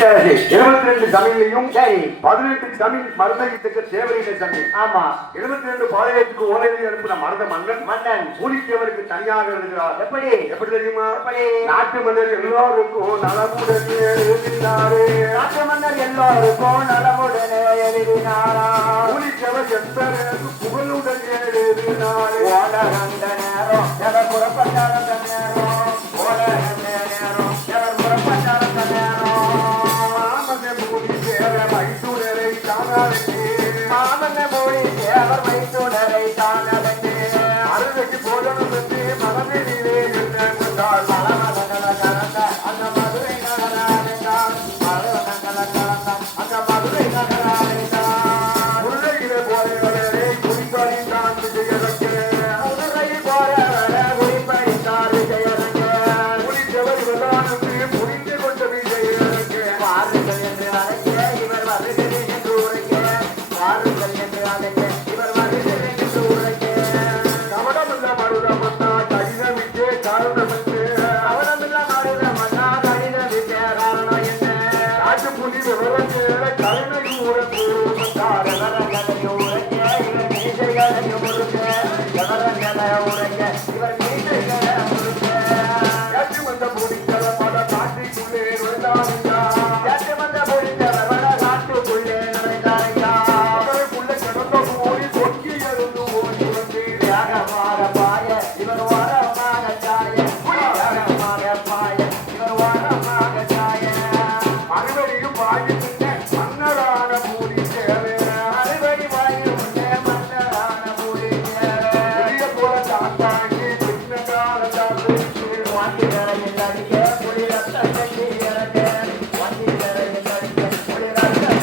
22 தமிழையும் சரி 18 தமிழ் மருந்தகத்துக்கு தேவரின தமிழ். ஆமா 22 பாளையத்துக்கு ஓலையில் அனுப்பின மருத மன்னன் பூலித்தேவருக்கு தனியாக எழுதுகிறார். எப்படி தெரியுமா? நாட்டு மன்னர் எல்லோருக்கும் நலமுடனே எழுதினாரே. நாட்டு மன்னர் எல்லோருக்கும் நலமுடனே எழுதினாரா. பூலித்தேவர் என்பதற்கு புகழுடனே எழுதினாரே. ஓடகண்ட நேரம் எவர் புறப்பட்டார நேரம் ஓடகண்ட நேரம் எவர் புறப்பட்டார நேரம் மாமன்ன மொழி தேவர் வைத்துடரை தானே அருளைக்கு போதனம் என்று மனதிலே கொண்டார். மலமதல கலந்த அந்த மதுரை நகராண்டார். மலமதல கலந்த அந்த மதுரை நகராண்டார். முருகையிலே போறவரே குறிப்பறிந்தான் விஜயரங்க. முருகை போறவரே குறிப்பறிந்தார் விஜயரங்க. புலித்தேவர் இவர்தான் என்று புரிந்து கொண்ட விஜயரங்க. வாருங்கள் என்று அழைக்க இவர் வருகிறேன் என்று உரைக்க. வாருங்கள் என்று அழைக்க இவர் வருகிறேன் என்று உரைக்க. கவனமில்ல மருதமன்னா கடிதமிட்டே காரணம் என்று. கவனமில்ல மருதமன்னா கடிதமிட்டே காரணம் என்ன. காட்டு புலி விவரத்தில் கருணை உறந்து காரணம்